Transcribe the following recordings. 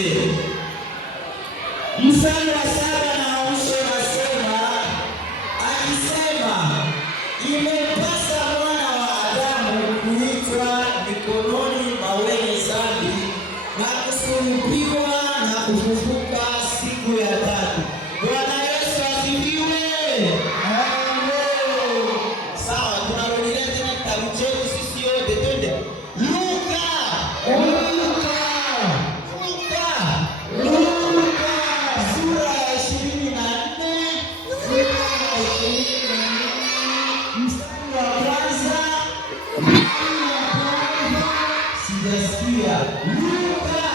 wote. Mstari wa 7 na mwisho unasema, akisema, imempasa mwana wa Adamu kuitwa mikononi mwa wenye dhambi na kusulubiwa na kufufuka siku ya tatu. Bwana Yesu asifiwe. Sawa, tunarudia tena kitabu chetu sisi wote, twende. Luka sura ya 24 mstari wa kwanza. Sijasikia. Luka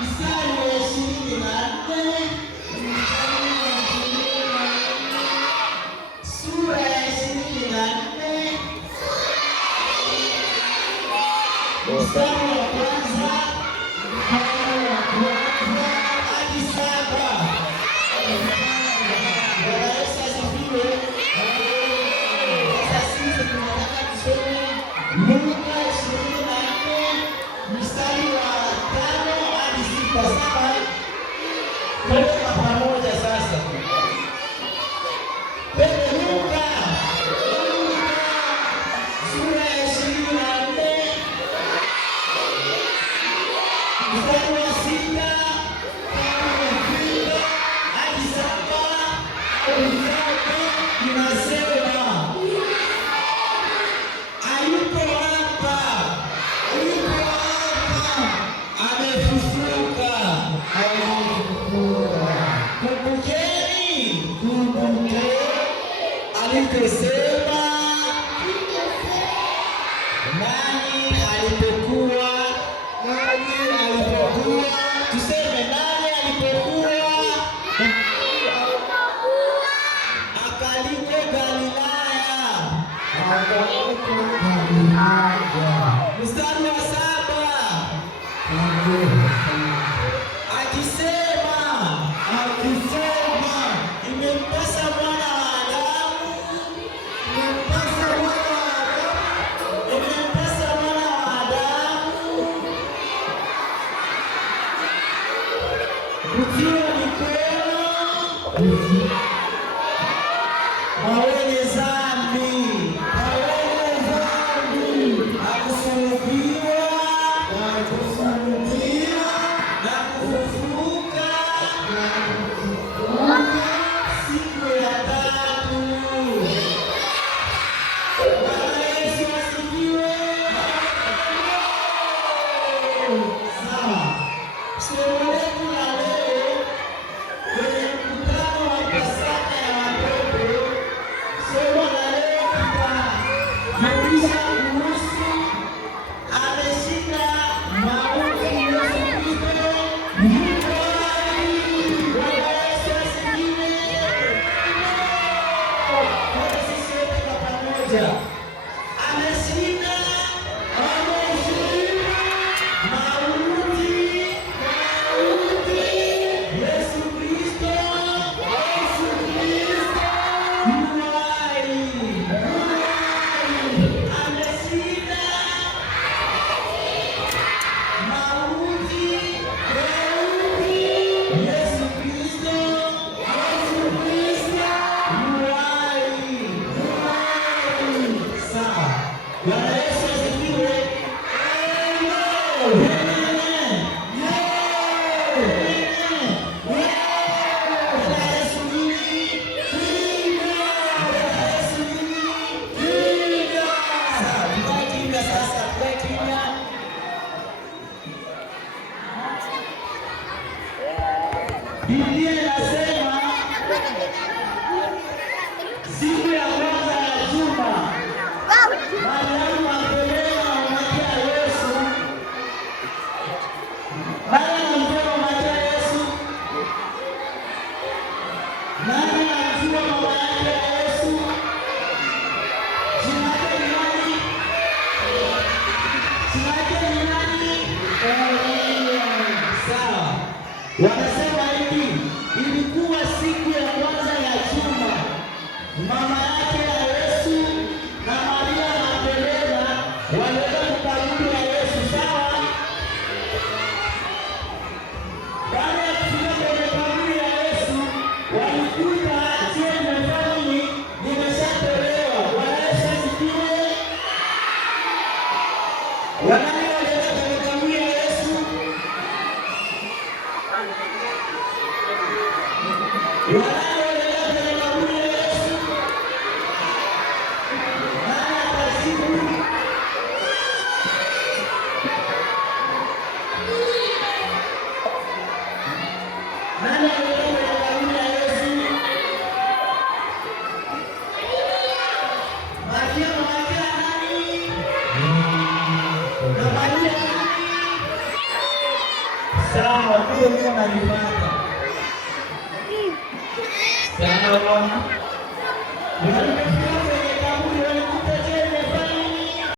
mstari wa 24 sura ya 24 mstari wa kwanza hadi 7. Bwana Yesu asifiwe. Sasa sisi tunataka tusome Luka 24 mstari wa 5 hadi 6. Sawa? Twende pamoja sasa. Twende Luka sura ya 24 mstari wa 6 hadi 7. Inasema, hayupo hapa, amefufuka. Kumbukeni aliposema nani alipokuwa, tuseme nani alipokuwa akaliko Galilaya. Mstari wa 7 akisema, imempasa mwana wa Adamu kutiwa mikono kwa wenye dhambi na kusulubiwa na kufufuka siku ya tatu. Bwana Yesu asifiwe. Sawa. Somo letu la leo kwenye mkutano wa Pasaka ya watoto, somo la leo tutafundisha kuhusu ameshinda mauti Yesu Kristo. Bwana Yesu asifiwe. Sisi wote kwa pamoja. Ameshinda mauti Yesu Kristo. Ameshinda mauti Yesu Kristo. Sawa. Bwana Yesu asifiwe. Biblia inasema siku ya kwanza ya juma, Mariamu Magdalena wamwambia Yesu, nani anamjua Yesu? Nani anamjua mama yake Yesu? Jina lake ni nani? Sawa. Wanasema hivi, ilikuwa siku ya kwanza ya juma, mama yake ya Yesu na Maria Magdalena walienda Nani anaelewa kaburi ya Yesu? Maria nani? Na Maria nani? Sawa, ndio nilipata. Sawa.